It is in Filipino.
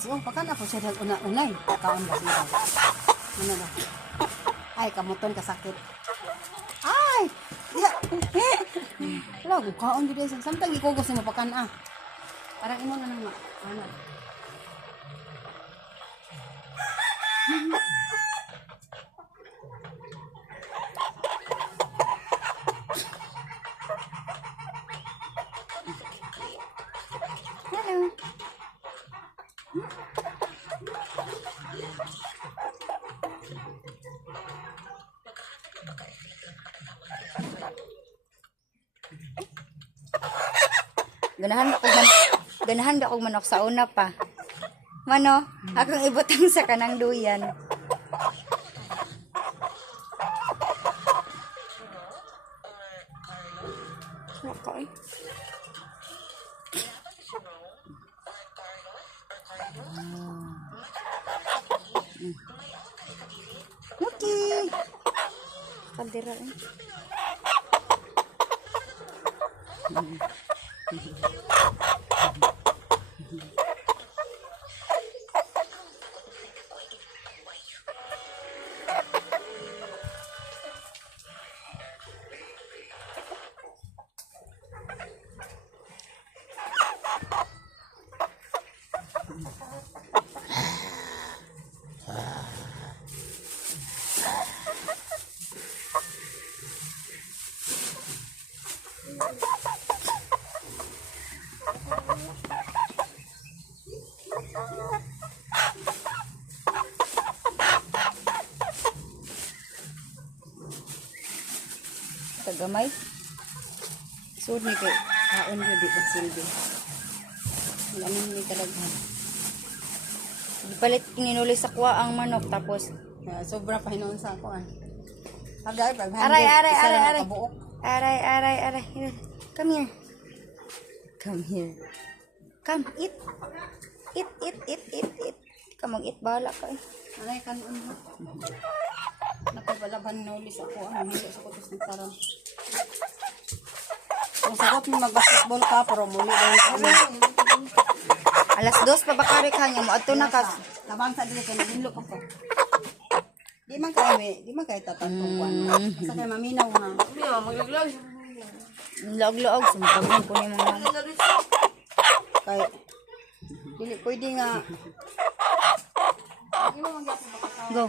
Lods, oh, baka na po siya unay. Kaon ba siya? Ano ba? Ay, kamuton kasakit. Ay! Yeah. Wala, kaon gid siya. Samtang ikugos mo pakan ah. Parang imo na nang ano. Hello. Ganahan ba kog manok sa una pa? Mano, akong ibutang sa kanang duyan. Okay. Okay. Kaldera eh. Tagamay. Sud ni kay kaon gyud di pagsilbi. Wala man ni kadaghan. Gipalit inuli sa kuha ang manok tapos Sobra pa hinuon sa ako ah. Agay, 500. Aray. Kabuok. Aray. Come here. Come here. Come, eat. Eat. Kamang eat, bahala ka eh. Aray, kanon mo. Napabalaban na ulis ako. Hindi sa kutos ng taran. Kung sagot mo mag-basketball ka, pero muli daw kami. Alas 2 pa bakari ka niya mo adto na ka. Tabang sa dili kay naginlo ko. Di man kay tatantong kuan. Sa kay maminaw nga. Log sumbagin ko ni mga. Kay dili pwede nga. Go.